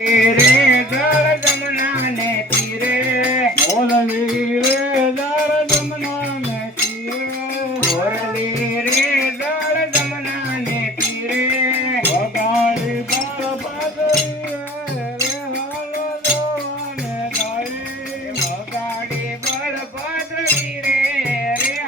રે જળ જમના ને તીરે મોરલી રે જળ જમના ને તીરે મોરલી રે જળ જમના ને તીરે વગાડી બાળ પાદરી રે હાલો દોને ગાઈ વગાડી બાળ પાદરી રે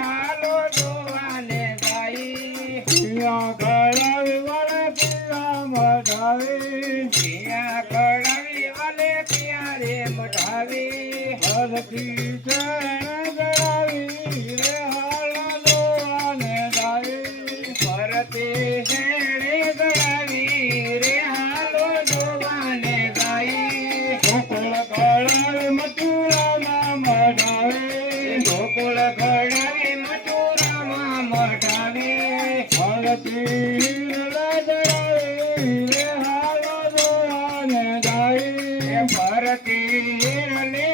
હાલો દોને ગાઈ પિયા કળાવી વાળા પિયા મઢાવી પિયા કળાવી વાલે પિયા રે મઢાવી હરતી ચરણ ગળાવી રે હાલો દોને ગાઈ હરતી ચરણ ગળાવી રે હાલો દોને ગાઈ ગોકુળ કળાવી મથુરામાં મઢાવી ગોકુળ કળાવી મથુરામાં મઢાવી હરતી ભરતી